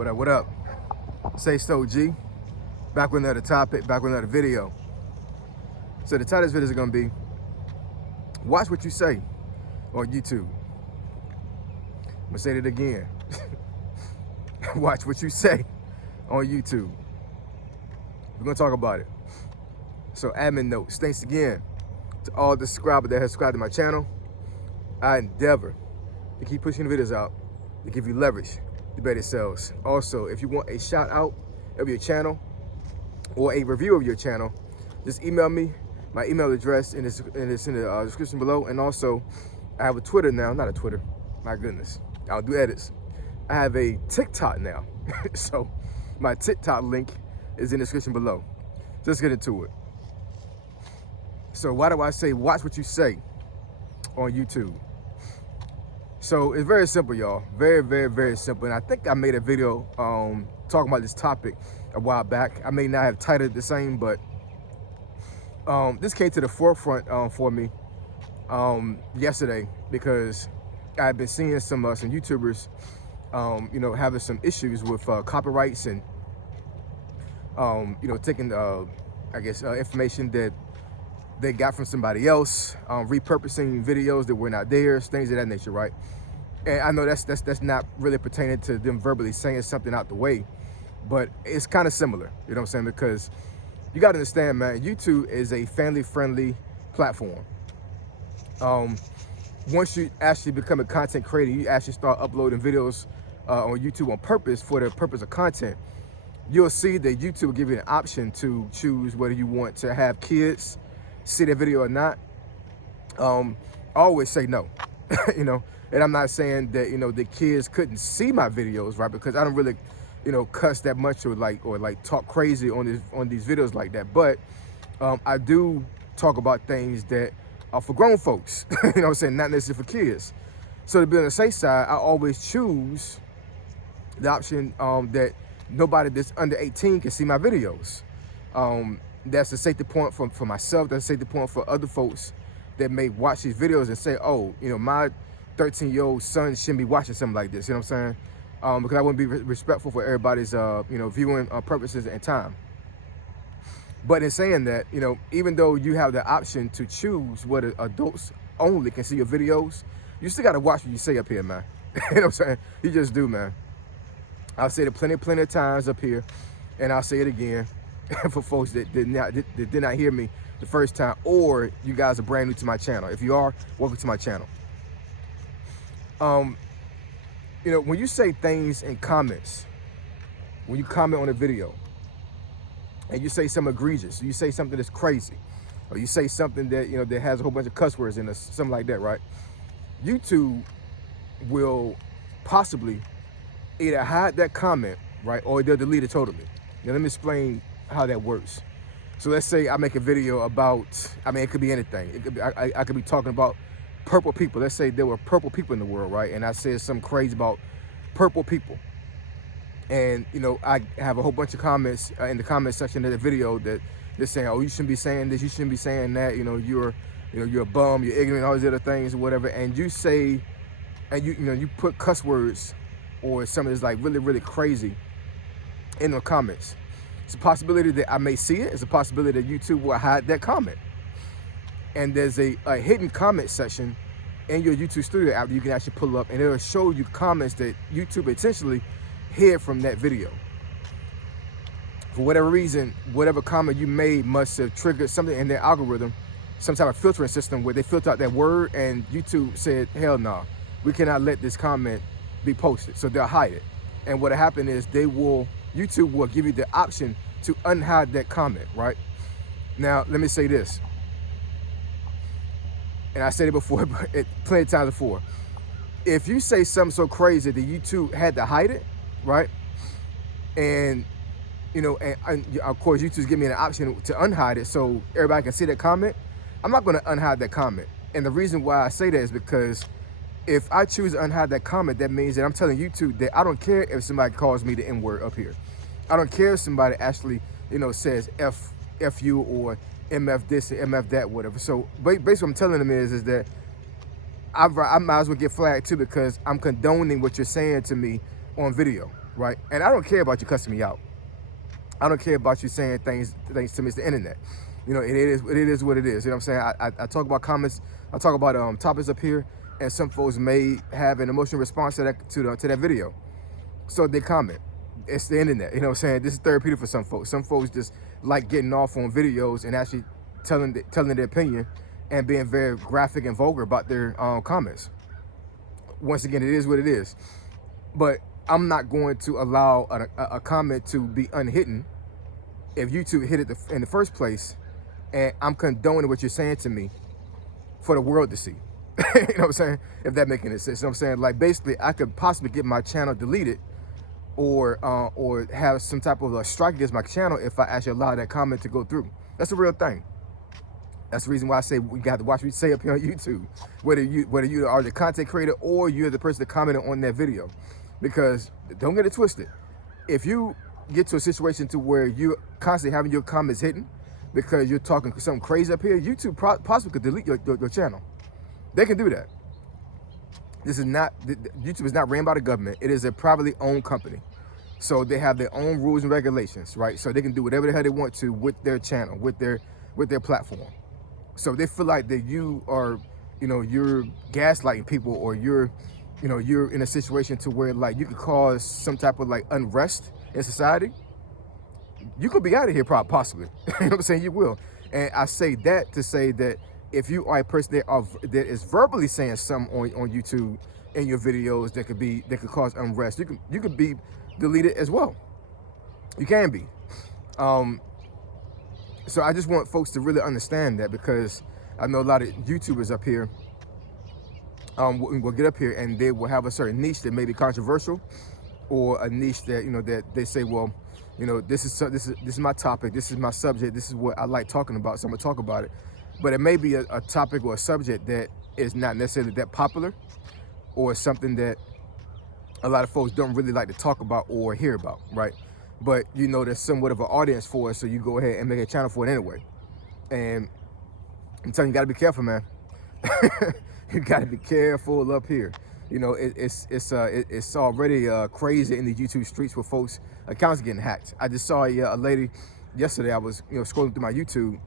What up? Say so G. Back with another topic, back with another video. So the title of this video is gonna be, watch what you say on YouTube. I'm gonna say it again. Watch what you say on YouTube. We're gonna talk about it. So admin notes, thanks again to all the subscribers that have subscribed to my channel. I endeavor to keep pushing the videos out to give you leverage to better sales. Also, if you want a shout out of your channel or a review of your channel, just email me. My email address in the description below. And also, I have a Twitter now. Not a Twitter. My goodness. I don't do edits. I have a TikTok now. So my TikTok link is in the description below. So let's get into it. So why do I say watch what you say on YouTube? So it's very simple, y'all. Very, very, very simple. And I think I made a video talking about this topic a while back. I may not have titled it the same, but this came to the forefront for me yesterday because I've been seeing some YouTubers, having some issues with copyrights and, taking, information that they got from somebody else, repurposing videos that were not theirs, things of that nature, right? And I know that's not really pertaining to them verbally saying something out the way, but it's kind of similar, you know what I'm saying? Because you got to understand, man, YouTube is a family-friendly platform. Once you actually become a content creator, you actually start uploading videos on YouTube on purpose for the purpose of content, you'll see that YouTube will give you an option to choose whether you want to have kids see the video or not. I always say no, and I'm not saying that, the kids couldn't see my videos, right? Because I don't really, cuss that much or talk crazy on these videos like that. But I do talk about things that are for grown folks, what I'm saying, not necessarily for kids. So to be on the safe side, I always choose the option that nobody that's under 18 can see my videos. That's a safety point for myself. That's a safety point for other folks that may watch these videos and say, oh, my 13-year-old son shouldn't be watching something like this, you know what I'm saying? Because I wouldn't be respectful for everybody's, viewing purposes and time. But in saying that, even though you have the option to choose whether adults only can see your videos, you still got to watch what you say up here, man. You know what I'm saying? You just do, man. I've said it plenty of times up here, and I'll say it again for folks that did not hear me the first time, or you guys are brand new to my channel. If you are, welcome to my channel. When you say things in comments, when you comment on a video, and you say something egregious, you say something that's crazy, or you say something that, that has a whole bunch of cuss words in it, something like that, right? YouTube will possibly either hide that comment, right, or they'll delete it totally. Now, let me explain how that works. So let's say I make a video about, it could be anything. It could be, I could be talking about purple people. Let's say there were purple people in the world, right? And I said something crazy about purple people. And, I have a whole bunch of comments in the comment section of the video that they're saying, oh, you shouldn't be saying this, you shouldn't be saying that, you're a bum, you're ignorant, all these other things or whatever. And you say, and you put cuss words or something that's like really, really crazy in the comments. It's a possibility that I may see it. It's a possibility that YouTube will hide that comment. And there's a hidden comment section in your YouTube Studio app that you can actually pull up, and it'll show you comments that YouTube intentionally hid from that video. For whatever reason, whatever comment you made must have triggered something in their algorithm, some type of filtering system where they filter out that word, and YouTube said, hell no, we cannot let this comment be posted. So they'll hide it. And what'll happen is YouTube will give you the option to unhide that comment, right? Now, let me say this. And I said it before, but plenty of times before. If you say something so crazy that YouTube had to hide it, right? And, and of course, YouTube's giving me an option to unhide it so everybody can see that comment. I'm not going to unhide that comment. And the reason why I say that is because if I choose to unhide that comment, that means that I'm telling YouTube that I don't care if somebody calls me the N-word up here. I don't care if somebody actually, says F you or MF this and MF that, whatever. So basically what I'm telling them is that I might as well get flagged too, because I'm condoning what you're saying to me on video, right? And I don't care about you cussing me out. I don't care about you saying things to me. It's the internet. You know, it is what it is. You know what I'm saying? I talk about comments. I talk about topics up here, and some folks may have an emotional response to that video, so they comment. It's the internet. You know what I'm saying? This is therapeutic for some folks. Some folks just like getting off on videos and actually telling their opinion and being very graphic and vulgar about their comments. Once again, it is what it is. But I'm not going to allow a comment to be unhidden if YouTube hit it in the first place, and I'm condoning what you're saying to me for the world to see. You know what I'm saying? If that makes any sense. You know what I'm saying? Like, basically, I could possibly get my channel deleted or have some type of a strike against my channel if I actually allow that comment to go through. That's a real thing. That's the reason why I say we got to watch what we say up here on YouTube, whether you are the content creator or you're the person that commented on that video. Because don't get it twisted. If you get to a situation to where you're constantly having your comments hidden because you're talking something crazy up here, YouTube possibly could delete your channel. They can do that. YouTube is not ran by the government. It is a privately owned company. So they have their own rules and regulations, right? So they can do whatever the hell they want to with their channel, with their platform. So they feel like that you are, you're gaslighting people, or you're in a situation to where like you could cause some type of like unrest in society. You could be out of here possibly. You know what I'm saying? You will. And I say that to say that if you are a person that is verbally saying something on YouTube in your videos that could cause unrest, you could be deleted as well. You can be. So I just want folks to really understand that, because I know a lot of YouTubers up here will get up here and they will have a certain niche that may be controversial, or a niche that that they say, well, this is my topic, this is my subject, this is what I like talking about, so I'm gonna talk about it. But it may be a topic or a subject that is not necessarily that popular, or something that a lot of folks don't really like to talk about or hear about, right? But there's somewhat of an audience for it, so you go ahead and make a channel for it anyway. And I'm telling you, you gotta be careful, man. You gotta be careful up here. It's already crazy in the YouTube streets with folks' accounts getting hacked. I just saw a lady yesterday. I was scrolling through my YouTube,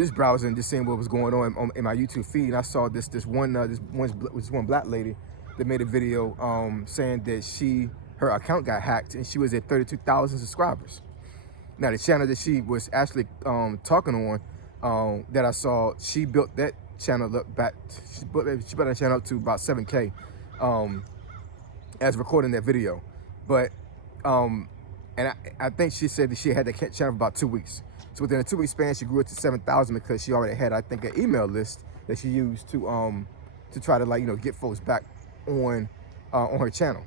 just browsing, just seeing what was going on in my YouTube feed, and I saw this one black lady that made a video saying that her account got hacked and she was at 32,000 subscribers. Now the channel that she was actually talking on, that I saw, she built that channel up back. She built that channel up to about 7K as recording that video. But and I think she said that she had that channel for about 2 weeks. So within a 2 week span, she grew it to 7,000 because she already had, I think, an email list that she used to try to get folks back on her channel.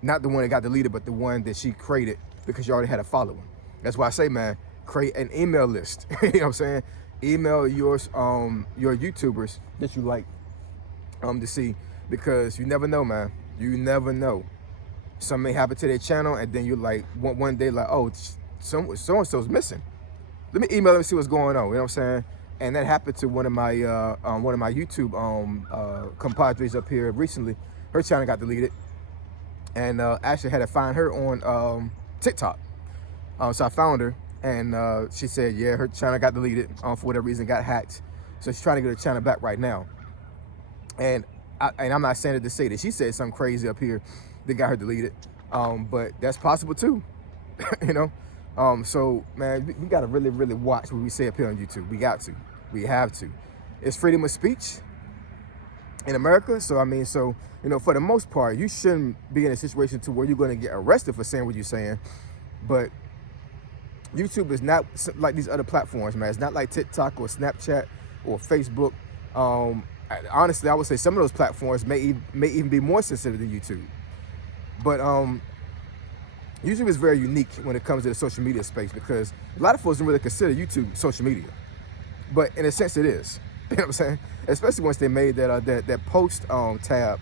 Not the one that got deleted, but the one that she created because she already had a following. That's why I say, man, create an email list. You know what I'm saying? Email your YouTubers that you like to see, because you never know, man. You never know. Something may happen to their channel, and then you're like, one day, like, oh, so-and-so's missing. Let me email them and see what's going on. You know what I'm saying? And that happened to one of my YouTube compadres up here recently. Her channel got deleted, and actually had to find her on TikTok. So I found her, and she said, yeah, her channel got deleted for whatever reason, got hacked. So she's trying to get her channel back right now. And I'm not saying it to say that she said something crazy up here that got her deleted, but that's possible too. So man, we gotta really, really watch what we say up here on YouTube. We have to. It's freedom of speech in America. So I mean, for the most part, you shouldn't be in a situation to where you're gonna get arrested for saying what you're saying. But YouTube is not like these other platforms, man. It's not like TikTok or Snapchat or Facebook. Honestly, I would say some of those platforms may even be more sensitive than YouTube. But YouTube is very unique when it comes to the social media space, because a lot of folks don't really consider YouTube social media, but in a sense it is. You know what I'm saying? Especially once they made that post tab,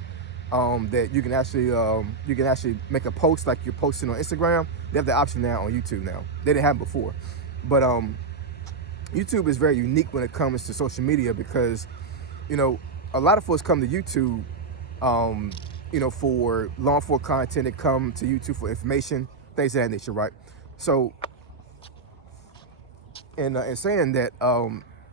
that you can actually make a post like you're posting on Instagram. They have the option now on YouTube now. They didn't have it before, but YouTube is very unique when it comes to social media, because a lot of folks come to YouTube you know, for law enforcement content that come to YouTube for information, things of that nature, right? So, and saying that,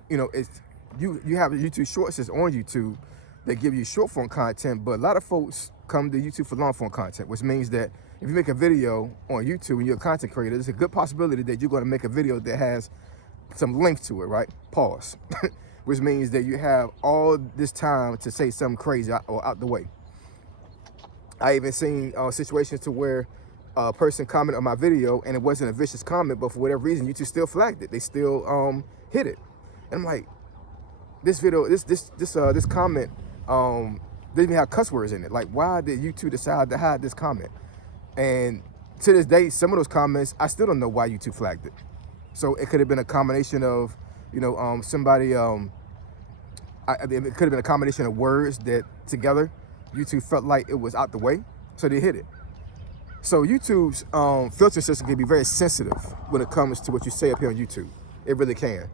you know, it's you have YouTube Shorts that's on YouTube that give you short form content, but a lot of folks come to YouTube for long form content, which means that if you make a video on YouTube and you're a content creator, there's a good possibility that you're going to make a video that has some length to it, right? Pause. Which means that you have all this time to say something crazy out the way. I even seen situations to where a person commented on my video and it wasn't a vicious comment, but for whatever reason, YouTube still flagged it. They still hit it. And I'm like, this video, this comment didn't even have cuss words in it. Like, why did YouTube decide to hide this comment? And to this day, some of those comments, I still don't know why YouTube flagged it. So it could have been a combination of, you know, somebody, I mean, it could have been a combination of words that together YouTube felt like it was out the way, so they hit it. So YouTube's filter system can be very sensitive when it comes to what you say up here on YouTube. It really can.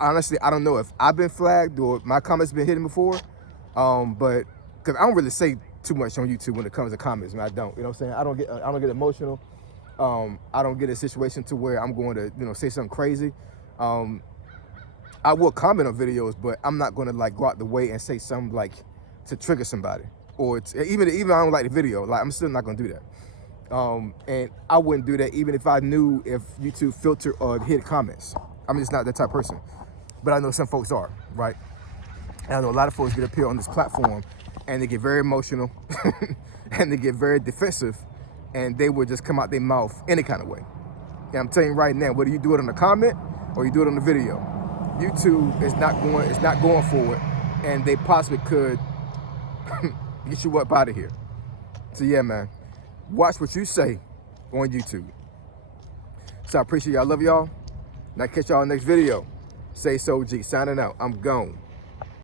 Honestly, I don't know if I've been flagged or my comments been hidden before, but because I don't really say too much on YouTube when it comes to comments, man. I don't. You know what I'm saying? I don't get emotional. I don't get a situation to where I'm going to, you know, say something crazy. I will comment on videos, but I'm not going to like go out the way and say something like to trigger somebody, or even I don't like the video. Like, I'm still not going to do that. And I wouldn't do that even if I knew if YouTube filter or hid comments. I'm just not that type of person. But I know some folks are, right? And I know a lot of folks get up here on this platform and they get very emotional and they get very defensive, and they will just come out their mouth any kind of way. And I'm telling you right now, whether you do it on the comment or you do it on the video, YouTube is not going for it, and they possibly could get you up out of here. So yeah, man, watch what you say on YouTube. So I appreciate y'all. Love y'all. And I'll catch y'all next video. Say so, G. Signing out. I'm gone.